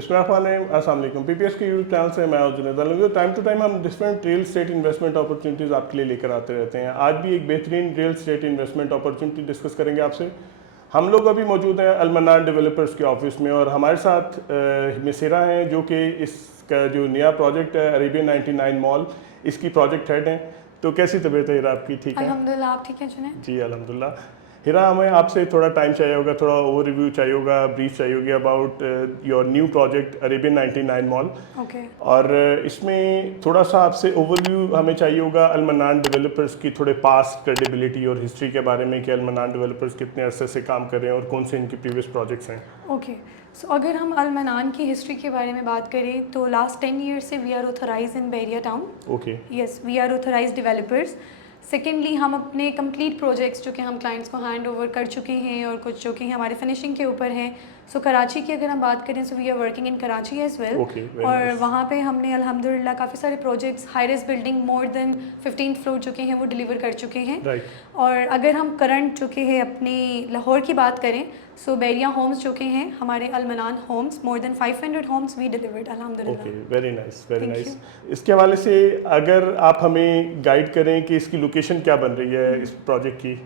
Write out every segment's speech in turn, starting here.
अस्सलाम वालेकुम। पीपीएस के यूट्यूब चैनल से मैं जुनैद। टाइम टू टाइम हम different real estate investment opportunities आपके लिए लेकर आते रहते हैं। आज भी एक बेहतरीन real estate investment opportunity discuss करेंगे आपसे। हम लोग अभी मौजूद हैं अल-मनान डेवलपर्स के ऑफिस में और हमारे साथ मिसिरा हैं जो कि इसका जो नया प्रोजेक्ट है अरेबियन 99 मॉल, इसकी प्रोजेक्ट हेड हैं। तो कैसी तबीयत है हीरा आपकी? ठीक है अल्हम्दुलिल्लाह। आप ठीक है जुनैद? जी अल्हम्दुलिल्लाह। हीरा, हमें आपसे थोड़ा टाइम चाहिए होगा, थोड़ा ओवर रिव्यू चाहिए होगा, ब्रीफ चाहिए होगी about your new project Arabian 99 mall. Okay. और इसमें थोड़ा सा आपसे ओवरव्यू हमें चाहिए होगा अल-मनान डेवलपर्स की, थोड़े पास्ट क्रेडिबिलिटी और हिस्ट्री के बारे में कि अल-मनान डेवलपर्स कितने अरसे से काम कर रहे हैं और कौन से इनके प्रीवियस प्रोजेक्ट्स हैं। ओके, सो अगर हम अल-मनान की हिस्ट्री के बारे में बात करें तो लास्ट 10 ईयर से we are authorise in Bahria town. Okay. Yes, we are authorise developers. Secondly, हम अपने कंप्लीट प्रोजेक्ट्स जो कि हम क्लाइंट्स को हैंड ओवर कर चुके हैं और कुछ जो कि हमारे फिनिशिंग के ऊपर हैं। सो कराची की अगर हम बात करें so we are working in Karachi as well. और वहाँ पे हमने अल्हम्दुलिल्लाह काफ़ी सारे projects, high rise building more than 15 floor जो कि हैं वो डिलीवर कर चुके हैं। और अगर हम करंट जो कि है अपनी लाहौर की बात करें सो बैरिया होम्स जो कि हैं हमारे Al-Manan homes, more than 500 homes we delivered अल्हम्दुलिल्लाह। Okay, very nice, very nice. इसके हवाले से अगर आप हमें गाइड करें कि इसकी लोकेशन क्या बन रही है इस प्रोजेक्ट की?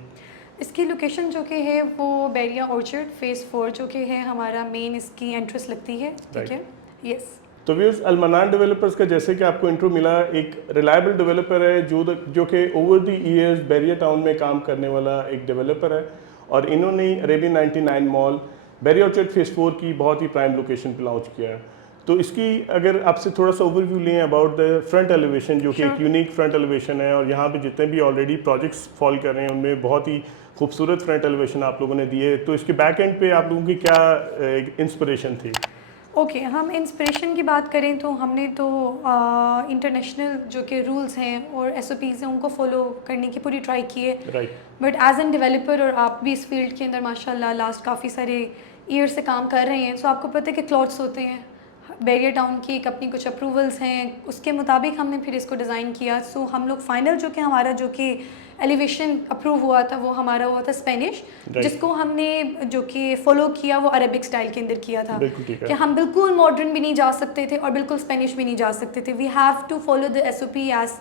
इसकी लोकेशन जो कि है वो बैरिया ऑर्चर्ड फेज़ 4 जो कि है हमारा मेन इसकी एंट्रेंस लगती है। ठीक है, यस। तो व्यूअर्स, अल-मनान डेवलपर्स का जैसे कि आपको इंट्रो मिला, एक रिलायबल डेवलपर है जो कि over the years Bahria town में काम करने वाला एक डेवलपर है। और इन्होंने Arabian 99 mall Bahria orchard phase 4 की बहुत ही प्राइम लोकेशन पर लॉन्च किया है। तो इसकी अगर आपसे थोड़ा सा ओवरव्यू लें अबाउट द फ्रंट एलिवेशन, जो कि एक यूनिक फ्रंट एलिवेशन है और यहाँ पे जितने भी ऑलरेडी प्रोजेक्ट्स फॉल कर रहे हैं उनमें बहुत ही खूबसूरत फ्रंट एलिवेशन आप लोगों ने दिए। तो इसके बैक एंड पे आप लोगों की क्या इंस्पिरेशन थी? ओके, हम इंस्पिरेशन की बात करें तो हमने तो इंटरनेशनल जो कि रूल्स हैं और एसओपीज़ हैं उनको फॉलो करने की पूरी ट्राई की है। बट एज एन डेवलपर, और आप भी इस फील्ड के अंदर माशाल्लाह लास्ट काफ़ी सारे ईयर से काम कर रहे हैं, सो आपको पता है कि क्लॉट्स होते हैं, बैरिया टाउन की एक अपनी कुछ अप्रूवल्स हैं, उसके मुताबिक हमने फिर इसको डिज़ाइन किया। सो हम लोग फाइनल जो कि हमारा जो कि एलिवेशन अप्रूव हुआ था वो हमारा हुआ था स्पेनिश, जिसको हमने जो कि फ़ॉलो किया वो अरबिक स्टाइल के अंदर किया था कि हम बिल्कुल मॉडर्न भी नहीं जा सकते थे और बिल्कुल स्पेनिश भी नहीं जा सकते थे। We have to follow the SOP as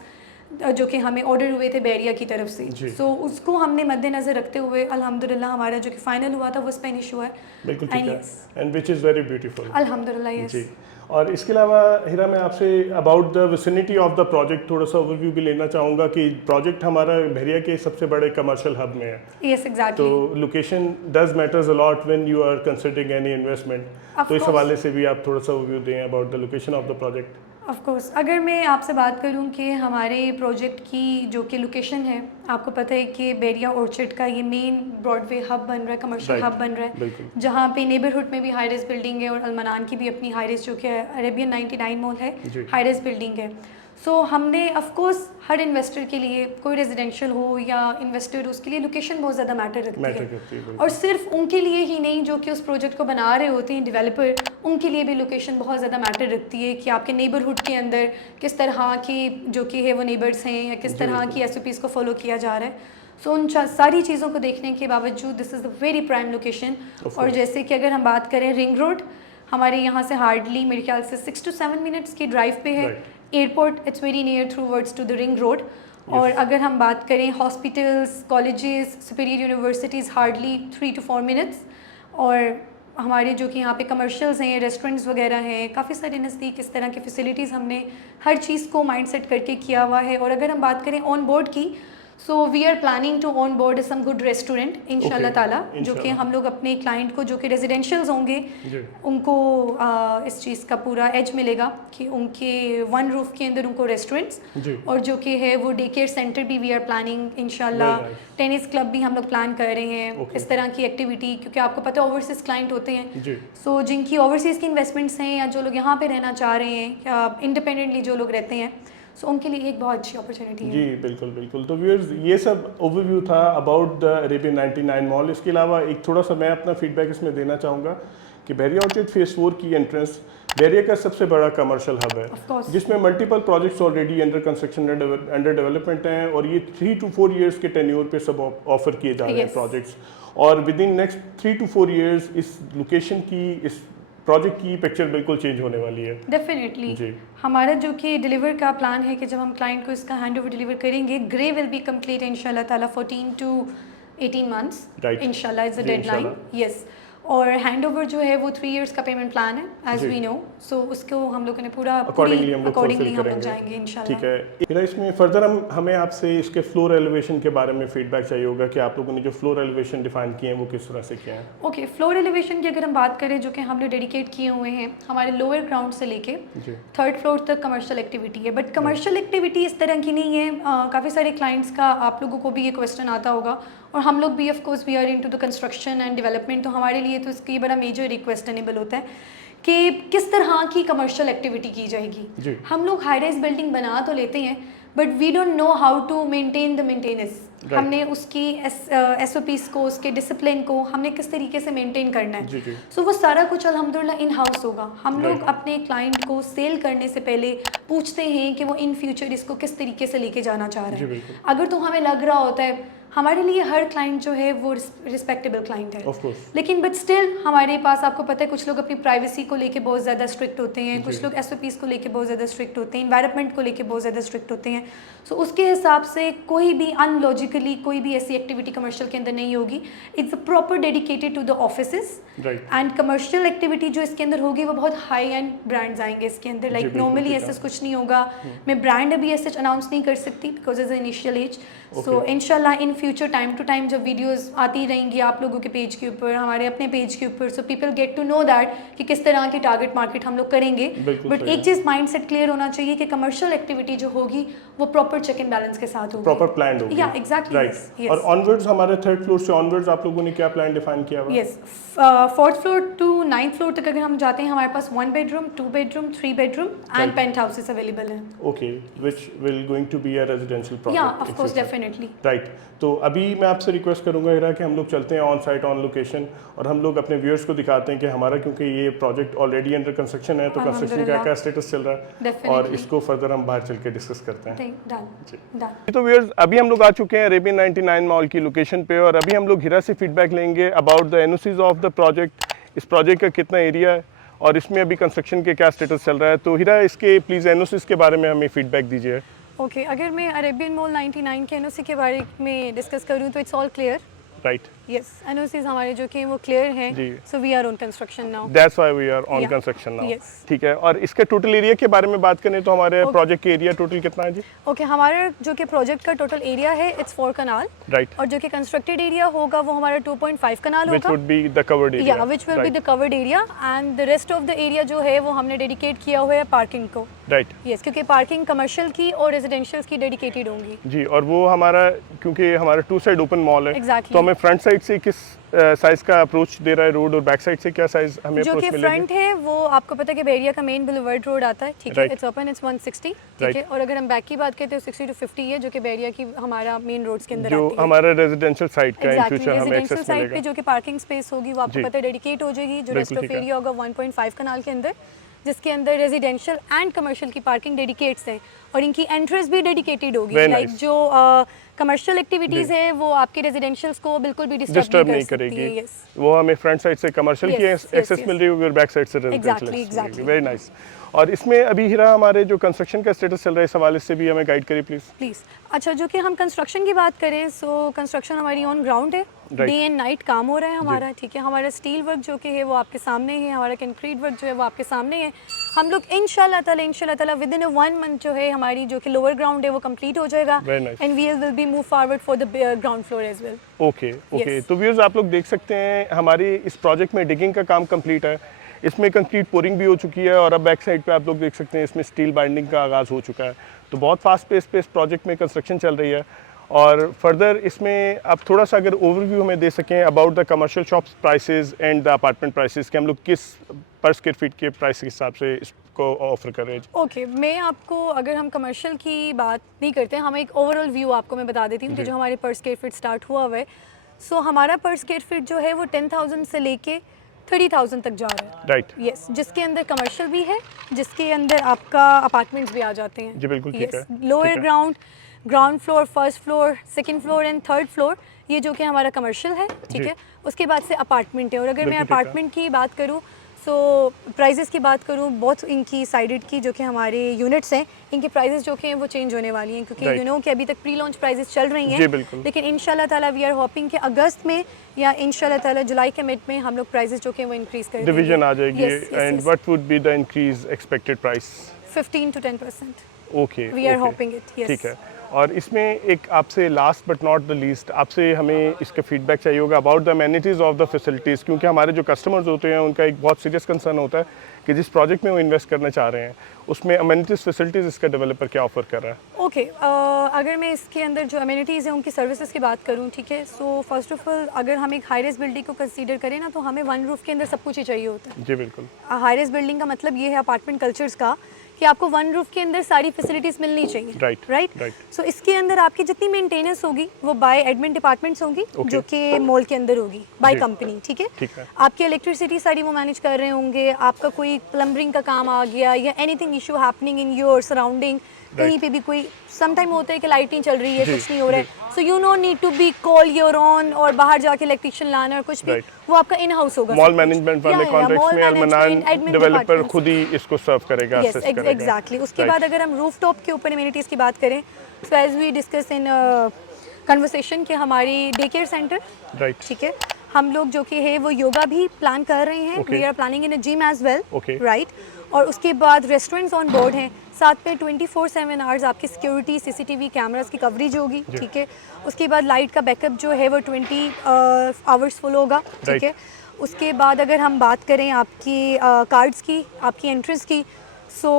जो कि हमें ऑर्डर हुए थे बैरिया की तरफ से। सो उसको हमने मद्देनज़र रखते हुए अल्हम्दुलिल्लाह हमारा जो कि फाइनल हुआ था वो स्पेनिश हुआ है। बिल्कुल ठीक है, and which is very beautiful अल्हम्दुलिल्लाह। यस जी। और इसके अलावा हीरा, मैं आपसे about the vicinity of the project थोड़ा सा ओवरव्यू भी लेना चाहूँगा कि प्रोजेक्ट हमारा बैरिया के सबसे बड़े कमर्शियल हब में है। Yes, exactly. तो location does matters a lot when you are considering any investment. तो इस हवाले से भी आप थोड़ा सा ओवरव्यू दें about the location of the project. Of course, अगर मैं आपसे बात करूं कि हमारे प्रोजेक्ट की जो कि लोकेशन है, आपको पता है कि बैरिया ऑर्चर्ड का ये मेन ब्रॉडवे हब बन रहा है, कमर्शियल हब बन रहा है, जहां पे नेबरहुड में भी हाई राइज बिल्डिंग है और अल-मनान की भी अपनी हाई राइज जो कि अरेबियन 99 मॉल है, हाई राइज बिल्डिंग है। सो हमने ऑफ कोर्स हर इन्वेस्टर के लिए, कोई रेजिडेंशियल हो या इन्वेस्टर, उसके लिए लोकेशन बहुत ज़्यादा मैटर रखती है। और सिर्फ उनके लिए ही नहीं जो कि उस प्रोजेक्ट को बना रहे होते हैं डेवलपर, उनके लिए भी लोकेशन बहुत ज़्यादा मैटर रखती है कि आपके नेबरहुड के अंदर किस तरह की जो कि है वो नेबर्स हैं या किस तरह की एसओपीज़ को फॉलो किया जा रहा है। सो उन सारी चीज़ों को देखने के बावजूद this is the very prime location. और जैसे कि अगर हम बात करें रिंग रोड, हमारे यहाँ से हार्डली मेरे ख्याल से 6 to 7 मिनट्स की ड्राइव पे है। Airport it's very near through words to the ring road. और अगर हम बात करें hospitals, colleges, superior universities, hardly 3 to 4 minutes. और हमारे जो कि यहाँ पे कमर्शियल्स हैं, रेस्टोरेंट्स वगैरह हैं, काफ़ी सारे नज़दीक इस तरह की फैसिलिटीज़ हमने हर चीज़ को माइंड सेट करके किया हुआ है। और अगर हम बात करें ऑन बोर्ड की, so we are planning to onboard some good restaurant इंशाल्लाह ताला, जो कि हम लोग अपने क्लाइंट को जो कि रेजिडेंशियल्स होंगे उनको इस चीज़ का पूरा एज मिलेगा कि उनके वन रूफ के अंदर उनको रेस्टोरेंट्स, और जो कि है वो डे केयर सेंटर भी वी आर प्लानिंग इंशाल्लाह, टेनिस क्लब भी हम लोग प्लान कर रहे हैं, इस तरह की एक्टिविटी, क्योंकि आपको पता है ओवरसीज़ क्लाइंट होते हैं। सो जिनकी ओवरसीज़ की इन्वेस्टमेंट्स हैं या जो लोग यहाँ पे रहना चाह रहे हैं या इंडिपेंडेंटली जो लोग रहते हैं, सो उनके लिए एक बहुत अच्छी अपॉर्चुनिटी है। जी बिल्कुल बिल्कुल। तो व्यूअर्स, ये सब ओवरव्यू था अबाउट द अरेबियन 99 मॉल। इसके अलावा एक थोड़ा सा मैं अपना फीडबैक इसमें देना चाहूँगा कि बैरिया ऑर्चर्ड फेज़ 4 की एंट्रेंस बैरिया का सबसे बड़ा कमर्शियल हब है, जिसमें multiple projects already under construction, under development हैं और ये 3 to 4 ईयर्स के टेन्योर पे सब ऑफर किए जा रहे हैं प्रोजेक्ट्स। और with in next 3 to 4 years इस लोकेशन की, इस प्रोजेक्ट की पिक्चर बिल्कुल चेंज होने वाली है। डेफिनेटली जी। हमारा जो कि डिलीवर का प्लान है कि जब हम क्लाइंट को इसका हैंड ओवर डिलीवर करेंगे, ग्रे विल बी कंप्लीट इंशाल्लाह ताला 14 to 18 months, Right. इंशाल्लाह इज द जी, डेडलाइन। इंशाल्लाह। यस, और हैंड ओवर जो है वो 3 years का पेमेंट प्लान है एज जी। वी नो, सो उसको हम लोगों ने पूरा अकॉर्डिंगली हम लोग अकॉर्डिंगली फुलफिल हम लोग करेंगे। जाएंगे इंशाल्लाह। ठीक है। इरा, इसमें फर्दर हमें आपसे इसके फ्लोर एलिवेशन के बारे में फीडबैक चाहिए होगा कि आप लोगों ने जो फ्लोर एलिवेशन डिफाइन किए हैं वो किस तरह से किए हैं। ओके, फ्लोर एलिवेशन की अगर हम बात करें जो कि हमने डेडिकेट किए हुए हैं हमारे लोअर ग्राउंड से लेके जी। 3rd फ्लोर तक कमर्शियल एक्टिविटी है, बट कमर्शियल एक्टिविटी इस तरह की नहीं है। काफ़ी सारे क्लाइंट्स का आप लोगों को भी ये क्वेश्चन आता होगा, और हम लोग भी of course we are into the construction and development, तो हमारे लिए तो इसकी बड़ा मेजर रिक्वेस्टनेबल होता है कि किस तरह की कमर्शियल एक्टिविटी की जाएगी। जी। हम लोग हाई राइज बिल्डिंग बना तो लेते हैं, but we don't know how to maintain the maintenance. हमने उसकी SOPs को, उसके डिसिप्लिन को हमने किस तरीके से मेंटेन करना है। जी जी। सो वो सारा कुछ अल्हम्दुलिल्लाह इन हाउस होगा। हम लोग Right. अपने क्लाइंट को सेल करने से पहले पूछते हैं कि वो इन फ्यूचर इसको किस तरीके से लेके जाना चाह रहे जी, हैं। बिल्कुल। अगर तो हमें लग रहा होता है, हमारे लिए हर क्लाइंट जो है वो रिस्पेक्टेबल क्लाइंट है, Of course. लेकिन बट स्टिल हमारे पास आपको पता है कुछ लोग अपनी प्राइवेसी को लेके बहुत ज़्यादा स्ट्रिक्ट होते हैं, जी। कुछ लोग SOPs को लेके बहुत ज़्यादा स्ट्रिक्ट होते हैं, एनवायरनमेंट को लेके बहुत ज़्यादा स्ट्रिक्ट होते हैं। सो उसके हिसाब से कोई भी अनलॉजिकली कोई भी ऐसी एक्टिविटी कमर्शियल के अंदर नहीं होगी। It's proper dedicated to the offices right. And commercial activity जो इसके अंदर होगी वो बहुत हाई एंड ब्रांड्स आएंगे इसके अंदर। लाइक बिल्कुल, नॉर्मली ठीक है। ऐसा कुछ नहीं होगा। मैं ब्रांड अभी ऐसे अनाउंस नहीं कर सकती because as initial as. So Okay. इंशाल्लाह in future time to time जब वीडियोस आती रहेंगी आप लोगों के पेज के ऊपर, हमारे अपने पेज के ऊपर, so people get to know that कि किस तरह की टारगेट मार्केट हम लोग करेंगे। बिल्कुल बट सही एक है। चीज़ माइंड सेट क्लियर होना चाहिए कि कमर्शियल एक्टिविटी जो होगी वो प्रॉपर चेक एंड बैलेंस के साथ होगी। प्रॉपर प्लान होगी। या एग्जैक्टली। राइट। और ऑनवर्ड्स हमारे 3rd फ्लोर से ऑनवर्ड्स आप लोगों ने क्या प्लान डिफाइन किया हुआ? Yes, 4th floor to 9th floor तक अगर हम जाते हैं हमारे पास 1 bedroom, 2 bedroom, 3 bedroom and Right. Penthouses available हैं। Okay, which will going to be a residential project. या ऑफ कोर्स डेफिनेटली। राइट। तो अभी मैं आपसे रिक्वेस्ट करूंगा हिरा कि हम लोग चलते हैं ऑन साइट ऑन लोकेशन और हम लोग अपने व्यूअर्स को दिखाते हैं कि हमारा, क्योंकि ये प्रोजेक्ट ऑलरेडी अंडर कंस्ट्रक्शन है, तो कंस्ट्रक्शन का क्या स्टेटस चल रहा है Definitely. और इसको फर्दर हम बाहर चल के डिस्कस करते हैं। डन। तो व्यूअर्स, अभी हम लोग आ चुके हैं अरेबियन 99 मॉल की लोकेशन पे और अभी हम लोग हिरा से फीडबैक लेंगे about the NOCs of the project. इस प्रोजेक्ट का कितना एरिया है और इसमें अभी कंस्ट्रक्शन के क्या स्टेटस चल रहा है। तो हिरा, इसके प्लीज़ NOCs के बारे में हमें फीडबैक दीजिए। ओके, अगर मैं अरेबियन मॉल 99 के NOC के बारे में डिस्कस करूँ तो it's all clear. Right. Yes, NOCs हमारे जो कि वो क्लियर हैं, जी। So we are on construction now. That's why we are on Yeah. Construction now. Yes. ठीक है। और इसके टोटल एरिया के बारे में बात करें तो हमारे Okay. प्रोजेक्ट के एरिया टोटल कितना है जी? ओके, हमारा जो कि प्रोजेक्ट का टोटल एरिया है इट्स 4 कनाल, राइट। और जो कि कंस्ट्रक्टेड एरिया होगा वो हमारा 2.5 कनाल व्हिच होगा। Would be the covered area. या which will be the covered area and the rest of the area जो है वो हमने डेडिकेट किया हुआ है पार्किंग को। राइट। यस, क्योंकि पार्किंग कमर्शियल की और रेजिडेंशियल की डेडिकेटेड होंगी। जी। और वो हमारा, क्योंकि हमारा 2 साइड ओपन मॉल है, Exactly. तो हमें फ्रंट साइड से किस साइज का अप्रोच दे रहा है रोड और बैक साइड से क्या साइज हमें जो अप्रोच कि मिलेगी? फ्रंट है वो आपको पता है कि बेरिया का मेन बुलेवर्ड रोड आता है, ठीक है। Right. इट्स ओपन, इट्स 160, ठीक Right. है। और अगर हम बैक की बात करें तो 60 to 50 है जो कि बेरिया की हमारा मेन रोड्स के अंदर जो आती है। हमारा रेजिडेंशियल साइड का इन एग्जैक्टली, फ्यूचर हमें रेजिडेंशियल एक्सेस साइड पे मिलेगा। जो कि पार्किंग स्पेस होगी वो आपको जी। पता है डेडिकेट हो जाएगी। जो रेस्ट बिल्कुल ऑफ ठीक है। एरिया होगा 1.5 कनाल के अंदर, जिसके अंदर रेजिडेंशियल एंड कमर्शियल की पार्किंग डेडिकेट्स हैं और इनकी एंट्रेंस भी डेडिकेटेड होगी। Very like nice. जो कमर्शियल एक्टिविटीज है वो आपके रेजिडेंशियल्स को बिल्कुल भी डिस्टर्ब नहीं कर सकती है। करेगी। यस, वो हमें फ्रंट साइड से कमर्शियल की Yes, yes, एक्सेस yes. मिल रही होगी और बैक साइड से रेजिडेंशियल Exactly, एक्सेस मिलेगी। exactly. Very nice. और इसमें अभी हिरा हमारे जो कंस्ट्रक्शन का स्टेटस चल रहा है इस हवाले से भी हमें गाइड करिए प्लीज। प्लीज़। अच्छा, जो कि हम कंस्ट्रक्शन की बात करें, सो कंस्ट्रक्शन हमारी ऑन ग्राउंड है, Right. डे एंड नाइट काम हो रहा है हमारा, ठीक है। हमारा स्टील वर्क जो कि है वो आपके सामने है, हमारा कंक्रीट वर्क जो है वो आपके सामने है। हम लोग इंशाल्लाह ताला विद इन 1 मंथ जो है हमारी जो कि लोअर ग्राउंड है वो कंप्लीट हो जाएगा Very nice. And we will be move forward for the ground floor as well. Okay okay. Yes. तो व्यूअर्स, आप लोग देख सकते हैं हमारी इस प्रोजेक्ट में डिगिंग का काम कंप्लीट है, इसमें कंक्रीट पोरिंग भी हो चुकी है और अब बैक साइड पे आप लोग देख सकते हैं इसमें स्टील बाइंडिंग का आगाज़ हो चुका है। तो बहुत फास्ट पेस पे इस प्रोजेक्ट में कंस्ट्रक्शन चल रही है। और फर्दर इसमें आप थोड़ा सा अगर ओवरव्यू हमें दे सकें about the commercial shops prices and the apartment prices कि हम लोग किस पर स्क्वायर फीट के प्राइस के हिसाब से इसको ऑफर कर रहे हैं। ओके, मैं आपको, अगर हम कमर्शियल की बात नहीं करते, हम एक ओवरऑल व्यू आपको मैं बता देती हूँ कि जो हमारे पर स्क्वायर फीट स्टार्ट हुआ हुआ है। सो हमारा पर स्क्वायर फीट जो है वो 10,000 से लेके 30,000 तक जा रहा है। राइट। यस, जिसके अंदर कमर्शियल भी है, जिसके अंदर आपका अपार्टमेंट्स भी आ जाते हैं। जी बिल्कुल ठीक है। Lower ground, ground floor, first floor, second floor and third floor, ये जो कि हमारा कमर्शियल है, ठीक जी। है। उसके बाद से अपार्टमेंट है। और अगर मैं बिल्कुल ठीक है। अपार्टमेंट की बात करूँ, सो प्राइजेस की बात करूँ, बहुत इनकी साइडेड की जो कि हमारे यूनिट्स हैं, इनके प्राइजेस जो कि हैं वो चेंज होने वाली हैं, क्योंकि यू नो कि अभी तक प्री लॉन्च प्राइजेस चल रही जी, हैं, बिल्कुल। लेकिन इंशाल्लाह ताला वी आर होपिंग कि अगस्त में या इंशाल्लाह ताला जुलाई के मिड में हम लोग प्राइजेस जो कि हैं वो इंक्रीज़ कर देंगे। डिवीजन आ जाएगी। Yes, yes, and yes. What would be the increase expected price? 15 to 10%. Okay, We are hoping it, yes. ठीक है। और इसमें एक आपसे last but not the least, आपसे हमें इसका फीडबैक चाहिए होगा about the amenities of the facilities, क्योंकि हमारे जो कस्टमर्स होते हैं उनका एक बहुत सीरियस कंसर्न होता है कि जिस प्रोजेक्ट में वो इन्वेस्ट करना चाह रहे हैं उसमें अमेनिटीज़ फैसिलिटीज़ इसका डेवलपर क्या ऑफर कर रहा है? ओके, अगर मैं इसके अंदर जो अमेनिटीज़ हैं उनकी सर्विसेज की बात करूँ, ठीक है, सो फर्स्ट ऑफ ऑल अगर हम एक हाई रेस बिल्डिंग को कंसीडर करें ना, तो हमें वन रूफ के अंदर सब कुछ ही चाहिए होता है। जी बिल्कुल। हाई रेस बिल्डिंग का मतलब ये है अपार्टमेंट कल्चर्स का कि आपको वन रूफ के अंदर सारी फैसिलिटीज़ मिलनी चाहिए। राइट। सो इसके अंदर आपकी जितनी मेंटेनेंस होगी वो बाय एडमिन डिपार्टमेंट्स होंगी, जो कि मॉल के अंदर होगी बाय जी। कंपनी, ठीक ठीक है। है। आपकी इलेक्ट्रिसिटी सारी वो मैनेज कर रहे होंगे, आपका कोई प्लम्बरिंग का काम आ गया या anything issue happening in your surrounding, कहीं पे भी कोई सम टाइम होता है कि लाइट नहीं चल रही है, जी, कुछ नहीं हो रहा है, so you know need to be call your own और बाहर जाके इलेक्ट्रिशियन लाना और कुछ भी, Right. वो आपका इन हाउस होगा। मॉल सब कुछ। मैनेजमेंट वाले या, कॉन्ट्रैक्ट्स में mall अरमनान management, admin developer departments। खुद ही इसको सर्व करेगा, Yes, असिस्ट करेगा। एग्जैक्टली। उसके Right. बाद अगर हम रूफ टॉप के ऊपर अमेनिटीज़ की बात करें, so as we discuss in conversation कि हमारी डे केयर सेंटर, राइट। ठीक है, हम लोग जो कि है वो योगा भी प्लान कर रहे हैं, Okay. We are planning in a gym as well, Okay. Right. और उसके बाद रेस्टोरेंट्स ऑन बोर्ड हैं, साथ में 24/7 आवर्स आपकी सिक्योरिटी CCTV कैमरास की कवरेज होगी, जी। ठीक है। उसके बाद लाइट का बैकअप जो है वो 20 आवर्स फुल होगा, ठीक Right. है। उसके बाद अगर हम बात करें आपकी कार्ड्स की, आपकी एंट्रेंस की, सो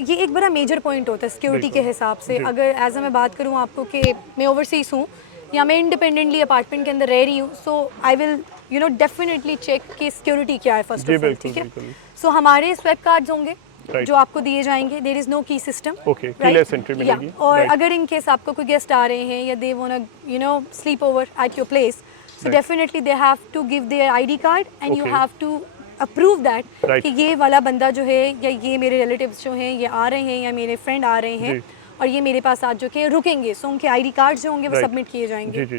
ये एक बड़ा मेजर पॉइंट होता है सिक्योरिटी के बिल्कुल। हिसाब से। जी। अगर एज मैं बात करूँ आपको कि मैं ओवरसीज़ हूँ या मैं इंडिपेंडेंटली अपार्टमेंट के अंदर रह रही हूँ, so I will you know definitely check कि सिक्योरिटी क्या है फर्स्ट जी, ऑफ ऑल, बिल्कुल, ठीक है। बिल्कुल। सो हमारे स्वैप कार्ड्स होंगे Right. जो आपको दिए जाएंगे, देयर इज़ नो की सिस्टम, Okay, keyless entry मिलेगी। और Right. अगर इन केस आपको कोई गेस्ट आ रहे हैं या they want you know sleep over at your place, so Right. Definitely they have to give their ID card and you Okay. Have to approve that Right. कि ये वाला बंदा जो है या ये मेरे रिलेटिव्स जो हैं ये आ रहे हैं या मेरे फ्रेंड आ रहे हैं जी। और ये मेरे पास आज जो कि रुकेंगे, सो उनके ID कार्ड जो होंगे वो Right. सबमिट किए जाएंगे। जी,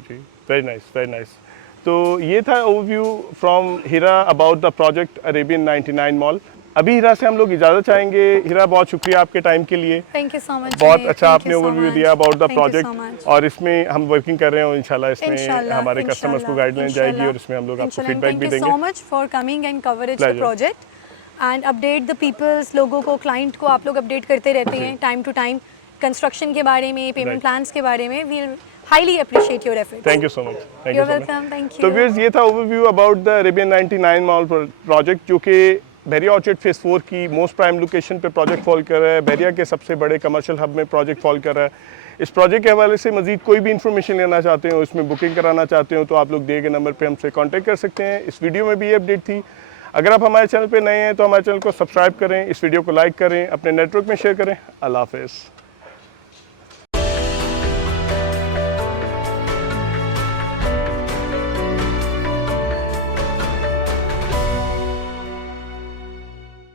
वेरी नाइस, वेरी नाइस। तो ये था overview from Heera about the project Arabian 99 mall. अभी हीरा से हम लोग इजाज़त चाहेंगे। हीरा, बहुत शुक्रिया आपके टाइम के लिए। Thank you so much. बहुत अच्छा आपने ओवरव्यू दिया about the Thank you so project, much. और इसमें हम वर्किंग कर रहे हैं और इंशाल्लाह इसमें इंशाल्लाह, हमारे कस्टमर्स को गाइडलाइन जाएगी और इसमें हम लोग आपको फीडबैक भी थैंक यू सो देंगे। Much for coming and coverage the Pleasure. Project and update the peoples, लोगों को, क्लाइंट को आप लोग अपडेट करते रहते हैं टाइम टू टाइम, कंस्ट्रक्शन के बारे में, पेमेंट Right. प्लान्स के बारे में। We highly appreciate your efforts. Thank you so much. Thank you you so much. Welcome, thank तो यू। व्यूअर्स, ये था overview about the Arabian 99 mall project, जो कि बहरिया ऑर्चिड फेज़ 4 की मोस्ट प्राइम लोकेशन पे प्रोजेक्ट फॉल कर रहा है। बहरिया के सबसे बड़े कमर्शियल हब में प्रोजेक्ट फॉल कर रहा है। इस प्रोजेक्ट के हवाले से मजीद कोई भी इन्फॉर्मेशन लेना चाहते हो, इसमें बुकिंग कराना चाहते हो, तो आप लोग दिए गए नंबर पे हमसे कांटेक्ट कर सकते हैं। इस वीडियो में भी ये अपडेट थी। अगर आप हमारे चैनल पे नए हैं तो हमारे चैनल को सब्सक्राइब करें, इस वीडियो को लाइक करें, अपने नेटवर्क में शेयर करें। अल्लाह हाफ़िज़।